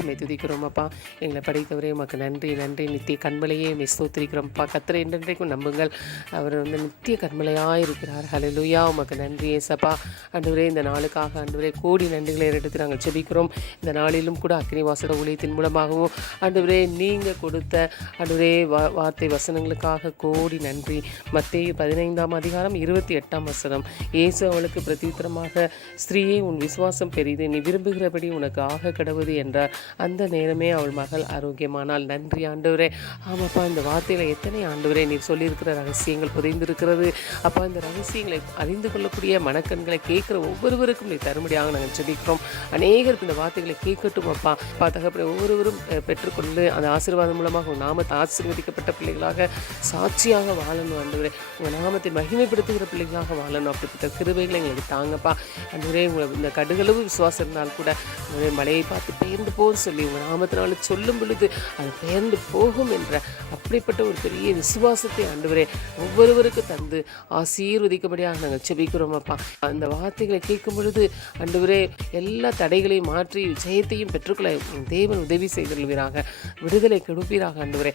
உம்மை துதிக்கிறோம் அப்பா. எங்களை படைத்தவரே உமக்கு நன்றி நன்றி. நித்திய கண்மலையே உம்மை ஸ்தோத்திரிக்கிறோம்ப்பா. கர்த்தரை என்றென்றைக்கும் நம்புங்கள். அவர் நித்திய கண்மலையாக இருக்கிறார். ஹல்லேலூயா. உமக்கு நன்றி ஏசப்பா. ஆண்டவரே, இந்த நாளுக்காக ஆண்டவரே கோடி நன்றிகளை எடுத்து நாங்கள் ஜெபிக்கிறோம். இந்த நாளிலும் கூட அக்னிவாசல ஊழியத்தின் மூலமாகவும் ஆண்டவரே நீங்கள் கொடுத்த ஆண்டவரே வார்த்தை வசனங்களுக்காக கோடி நன்றி. மத்தேயு 15:28 இயேசு அவளுக்கு பிரதித்திரமாக, ஸ்திரீயே, உன் விசுவாசம் பெரிது, நீ விரும்புகிறபடி உனக்கு ஆக கடவுது என்றார். அந்த நேரமே அவள் மகள் ஆரோக்கியமானால். நன்றி ஆண்டவரே. ஆமாப்பா, இந்த வார்த்தையில் எத்தனை ஆண்டவரே நீர் சொல்லியிருக்கிற ரகசியங்கள் புதைந்திருக்கிறது அப்பா. இந்த ரகசியங்களை அறிந்து கொள்ளக்கூடிய மனக்கண்களை கேட்குற ஒவ்வொருவருக்கும் நீ தரும்படியாக நாங்கள் ஜெபிக்கிறோம். அநேகருக்கு இந்த வார்த்தைகளை கேட்கட்டும் அப்பா. தகப்பனே, ஒவ்வொருவரும் பெற்றுக்கொண்டு அந்த ஆசீர்வாதம் மூலமாக உங்கள் நாமத்தை ஆசீர்வதிக்கப்பட்ட பிள்ளைகளாக சாட்சியாக வாழணும் ஆண்டவரே. உங்கள் நாமத்தை மகிமைப்படுத்துகிற பிள்ளைகளாக வாழணும். அப்படிப்பட்ட கிருபைகளை எங்களுக்கு தாங்கப்பா ஆண்டவரே. இந்த கடுகளவு விசுவாசம் இருந்தால் கூட மழையை பார்த்து பெயர்ந்து போன்னு சொல்லி உங்கள் நாமத்தினால சொல்லும் பொழுது அது பெயர்ந்து போகும் என்ற அப்படிப்பட்ட ஒரு பெரிய விசுவாசத்தை ஆண்டவரே ஒவ்வொருவருக்கும் தந்து ஆசீர்வதிக்கும்படியாக நாங்கள் செபிக்கிறோம் அப்பா. அந்த வார்த்தைகளை கேட்கும் பொழுது ஆண்டவரே எல்லா தடைகளையும் மாற்றி ஜெயத்தையும் பெற்றுக்கொள்ள தேவன் உதவி செய்துள்வீராக, விடுதலை கொடுப்பீராக ஆண்டவரே.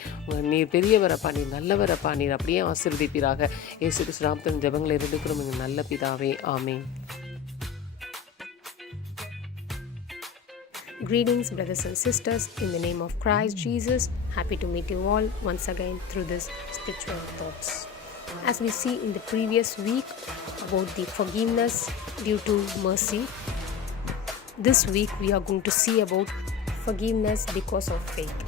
நீர் பெரியவரப்பா, நீர் நல்லவரப்பா, நீர் அப்படியே ஆசீர்வதிப்பீராக. இயேசு கிறிஸ்து நாமத்தின் ஜெபங்களை எடுக்கிறோம் எங்கள் நல்ல பிதாவே, ஆமென். Greetings, brothers and sisters, in the name of Christ Jesus. Happy to meet you all once again through this spiritual thoughts. As we see in the previous week about the forgiveness due to mercy, this week we are going to see about forgiveness because of faith.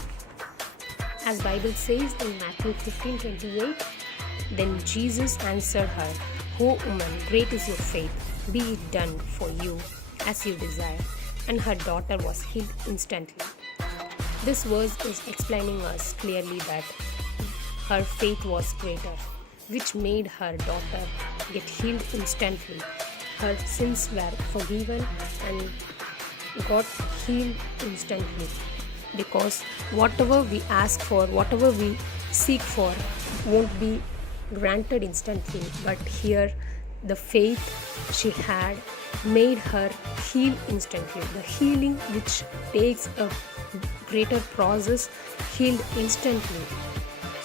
As Bible says in Matthew 15:28, then Jesus answered her, "O woman, great is your faith. Be it done for you as you desire." And her daughter was healed instantly. This verse is explaining us clearly that her faith was greater, which made her daughter get healed instantly. Her sins were forgiven and got healed instantly, because whatever we ask for, whatever we seek for, won't be granted instantly. But here the faith she had made her heal instantly. The healing which takes a greater process healed instantly.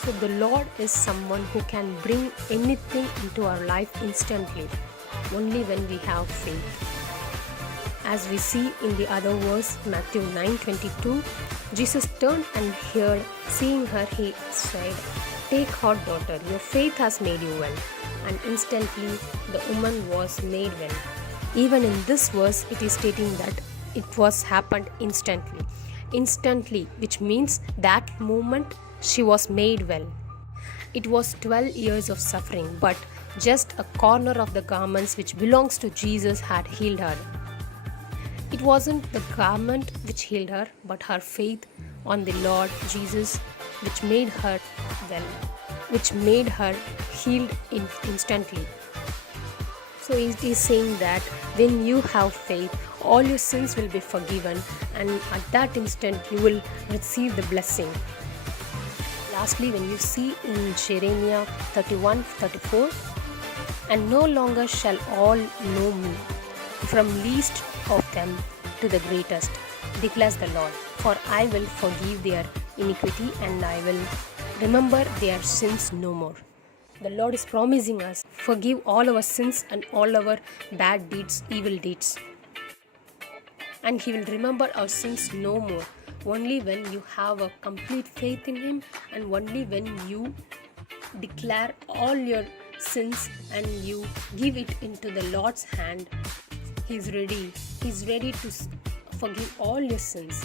So the Lord is someone who can bring anything into our life instantly, only when we have faith. As we see in the other verse, Matthew 9:22, Jesus turned and heard. Seeing her, he said, "Take heart, daughter, your faith has made you well." And instantly the woman was made well. Even in this verse, it is stating that it was happened instantly, which means that moment she was made well. It was 12 years of suffering, but just a corner of the garments which belongs to Jesus had healed her. It wasn't the garment which healed her, but her faith on the Lord Jesus which made her well, which made her healed instantly. So it is saying that when you have faith, all your sins will be forgiven, and at that instant you will receive the blessing. Lastly, when you see in Jeremiah 31:34, "And no longer shall all know me, from least of them to the greatest, declares the Lord. For I will forgive their iniquity, and I will remember their sins no more." The Lord is promising us, forgive all our sins and all our bad deeds, evil deeds. And He will remember our sins no more. Only when you have a complete faith in Him, and only when you declare all your sins and you give it into the Lord's hand, He's ready. He's ready to forgive all your sins.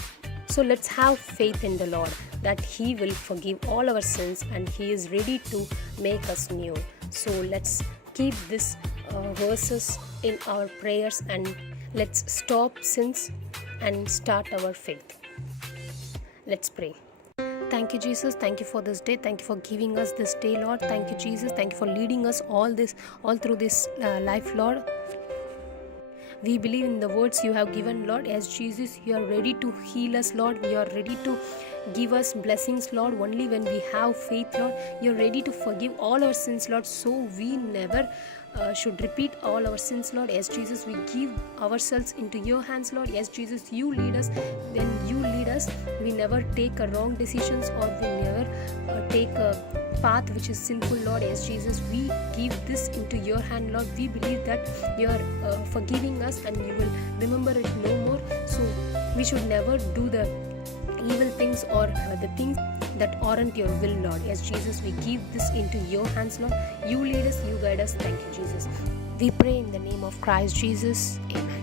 So let's have faith in the Lord that He will forgive all our sins, and He is ready to make us new. So let's keep these verses in our prayers, and let's stop sins and start our faith. Let's pray. Thank you, Jesus. Thank you for this day. Thank you for giving us this day, Lord. Thank you, Jesus. Thank you for leading us all through this life, Lord. We believe in the words you have given, Lord. As Jesus, you are ready to heal us, Lord. You are ready to give us blessings, Lord, only when we have faith, Lord. You're ready to forgive all our sins, Lord, so we never should repeat all our sins, Lord. Yes, Jesus, we give ourselves into your hands, Lord. Yes, Jesus, you lead us. When you lead us, we never take a wrong decisions, or we never take a path which is sinful, Lord. Yes, Jesus, we give this into your hand, Lord. We believe that you are forgiving us and you will remember it no more. So we should never do the evil things or the things that aren't your will, Lord. Yes, Jesus, we give this into your hands, Lord. You lead us, you guide us. Thank you, Jesus. We pray in the name of Christ Jesus. Amen.